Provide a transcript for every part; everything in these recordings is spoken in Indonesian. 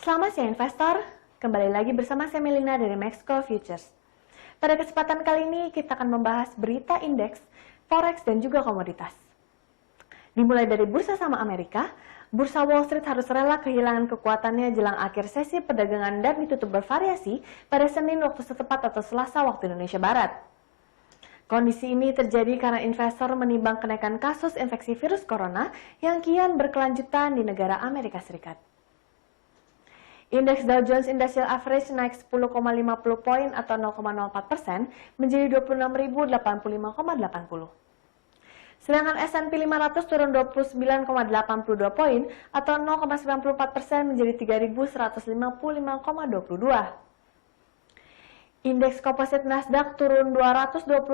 Selamat siang investor, kembali lagi bersama saya Melina dari Maxco Futures. Pada kesempatan kali ini kita akan membahas berita indeks, forex dan juga komoditas. Dimulai dari bursa saham Amerika, bursa Wall Street harus rela kehilangan kekuatannya jelang akhir sesi perdagangan dan ditutup bervariasi pada Senin waktu setempat atau Selasa waktu Indonesia Barat. Kondisi ini terjadi karena investor menimbang kenaikan kasus infeksi virus corona yang kian berkelanjutan di negara Amerika Serikat. Indeks Dow Jones Industrial Average naik 10,50 poin atau 0,04% menjadi 26.085,80. Sedangkan S&P 500 turun 29,82 poin atau 0,94% menjadi 3.155,22. Indeks komposit Nasdaq turun 226,60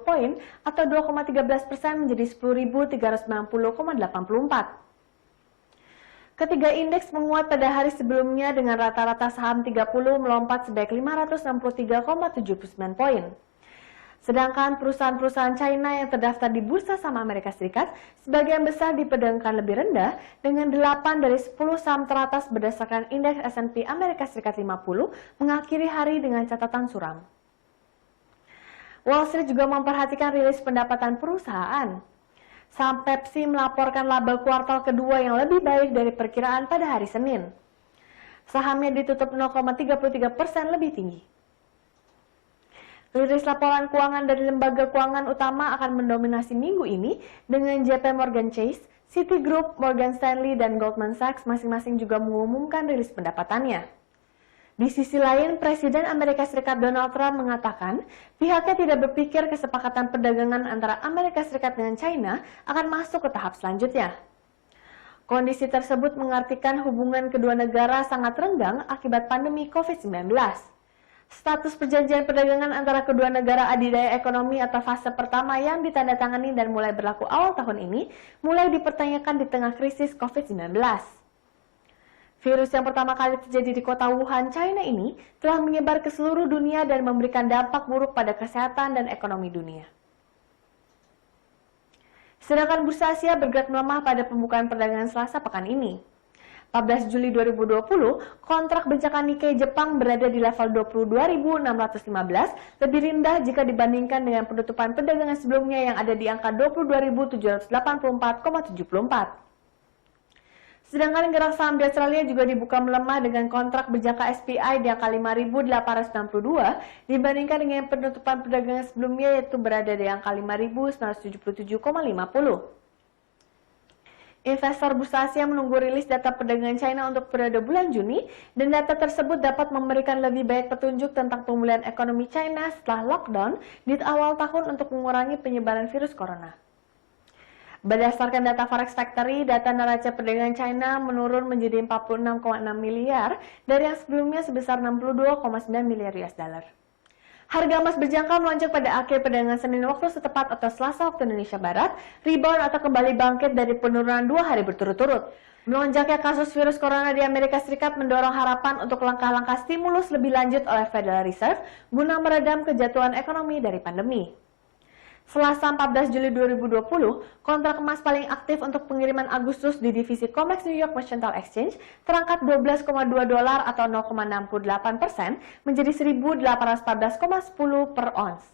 poin atau 2,13% menjadi 10.390,84. Ketiga indeks menguat pada hari sebelumnya dengan rata-rata saham 30 melompat sebanyak 563,79 poin. Sedangkan perusahaan-perusahaan China yang terdaftar di Bursa Saham Amerika Serikat sebagian besar diperdagangkan lebih rendah dengan 8 dari 10 saham teratas berdasarkan indeks S&P Amerika Serikat 50 mengakhiri hari dengan catatan suram. Wall Street juga memperhatikan rilis pendapatan perusahaan. Saham Pepsi melaporkan laba kuartal kedua yang lebih baik dari perkiraan pada hari Senin. Sahamnya ditutup 0,33% lebih tinggi. Rilis laporan keuangan dari lembaga keuangan utama akan mendominasi minggu ini dengan JP Morgan Chase, Citigroup, Morgan Stanley, dan Goldman Sachs masing-masing juga mengumumkan rilis pendapatannya. Di sisi lain, Presiden Amerika Serikat Donald Trump mengatakan pihaknya tidak berpikir kesepakatan perdagangan antara Amerika Serikat dengan China akan masuk ke tahap selanjutnya. Kondisi tersebut mengartikan hubungan kedua negara sangat renggang akibat pandemi COVID-19. Status perjanjian perdagangan antara kedua negara adidaya ekonomi atau fase pertama yang ditandatangani dan mulai berlaku awal tahun ini mulai dipertanyakan di tengah krisis COVID-19. Virus yang pertama kali terjadi di kota Wuhan, China ini telah menyebar ke seluruh dunia dan memberikan dampak buruk pada kesehatan dan ekonomi dunia. Sedangkan bursa Asia bergerak melemah pada pembukaan perdagangan Selasa pekan ini. 14 Juli 2020, kontrak bencakan Nikkei Jepang berada di level 22.615, lebih rendah jika dibandingkan dengan penutupan perdagangan sebelumnya yang ada di angka 22.784,74. Sedangkan gerak saham di Australia juga dibuka melemah dengan kontrak berjangka SPI di angka 5.862 dibandingkan dengan penutupan perdagangan sebelumnya yaitu berada di angka 5.977,50. Investor bursa Asia menunggu rilis data perdagangan China untuk periode bulan Juni dan data tersebut dapat memberikan lebih banyak petunjuk tentang pemulihan ekonomi China setelah lockdown di awal tahun untuk mengurangi penyebaran virus corona. Berdasarkan data Forex Factory, data neraca perdagangan China menurun menjadi 46,6 miliar dari yang sebelumnya sebesar 62,9 miliar US dollar. Harga emas berjangka melonjak pada akhir perdagangan Senin waktu setempat atau Selasa waktu Indonesia Barat, rebound atau kembali bangkit dari penurunan 2 hari berturut-turut. Melonjaknya kasus virus corona di Amerika Serikat mendorong harapan untuk langkah-langkah stimulus lebih lanjut oleh Federal Reserve guna meredam kejatuhan ekonomi dari pandemi. Selasa 14 Juli 2020, kontrak emas paling aktif untuk pengiriman Agustus di divisi COMEX New York Mercantile Exchange terangkat 12,2 dolar atau 0,68% menjadi 1.814,10 per ons.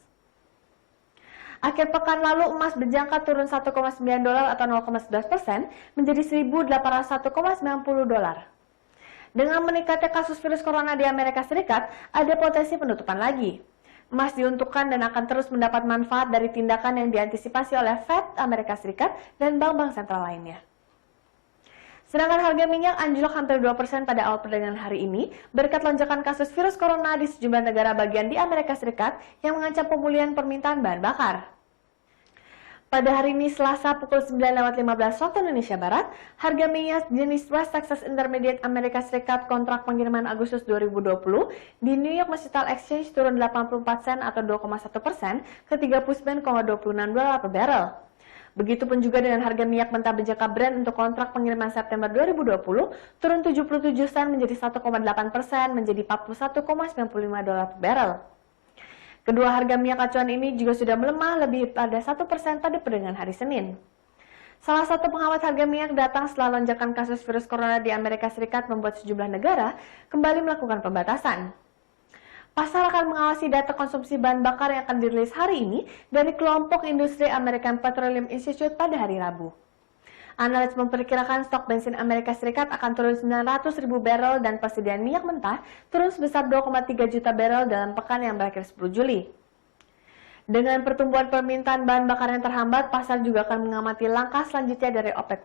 Akhir pekan lalu emas berjangka turun 1,9 dolar atau 0,11% menjadi 1.801,90 dolar. Dengan meningkatnya kasus virus corona di Amerika Serikat, ada potensi penutupan lagi. Emas diuntukkan dan akan terus mendapat manfaat dari tindakan yang diantisipasi oleh Fed Amerika Serikat dan bank-bank sentral lainnya. Sedangkan harga minyak anjlok hampir 2% pada awal perdagangan hari ini berkat lonjakan kasus virus corona di sejumlah negara bagian di Amerika Serikat yang mengancam pemulihan permintaan bahan bakar. Pada hari ini Selasa pukul 9.15 waktu Indonesia Barat, harga minyak jenis West Texas Intermediate Amerika Serikat kontrak pengiriman Agustus 2020 di New York Mercantile Exchange turun 84 sen atau 2,1% ke 39,26 dolar per barrel. Begitupun juga dengan harga minyak mentah berjangka Brent untuk kontrak pengiriman September 2020 turun 77 sen menjadi 1,8% menjadi 41,95 dolar per barrel. Kedua harga minyak acuan ini juga sudah melemah lebih pada 1% pada perdagangan hari Senin. Salah satu pengamat harga minyak datang setelah lonjakan kasus virus corona di Amerika Serikat membuat sejumlah negara kembali melakukan pembatasan. Pasar akan mengawasi data konsumsi bahan bakar yang akan dirilis hari ini dari kelompok industri American Petroleum Institute pada hari Rabu. Analis memperkirakan stok bensin Amerika Serikat akan turun 900.000 barrel dan persediaan minyak mentah turun sebesar 2,3 juta barrel dalam pekan yang berakhir 10 Juli. Dengan pertumbuhan permintaan bahan bakar yang terhambat, pasar juga akan mengamati langkah selanjutnya dari OPEC+.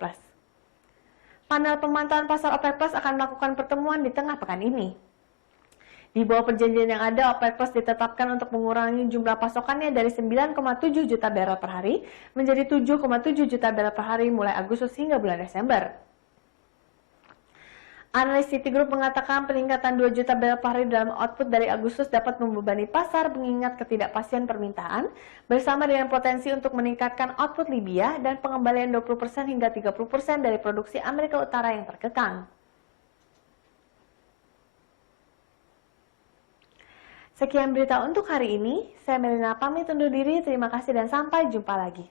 Panel pemantauan pasar OPEC+ akan melakukan pertemuan di tengah pekan ini. Di bawah perjanjian yang ada, OPEC Plus ditetapkan untuk mengurangi jumlah pasokannya dari 9,7 juta barrel per hari menjadi 7,7 juta barrel per hari mulai Agustus hingga bulan Desember. Analis Citigroup mengatakan peningkatan 2 juta barrel per hari dalam output dari Agustus dapat membebani pasar mengingat ketidakpastian permintaan bersama dengan potensi untuk meningkatkan output Libya dan pengembalian 20% hingga 30% dari produksi Amerika Utara yang terkekang. Sekian berita untuk hari ini. Saya Melina pamit undur diri. Terima kasih dan sampai jumpa lagi.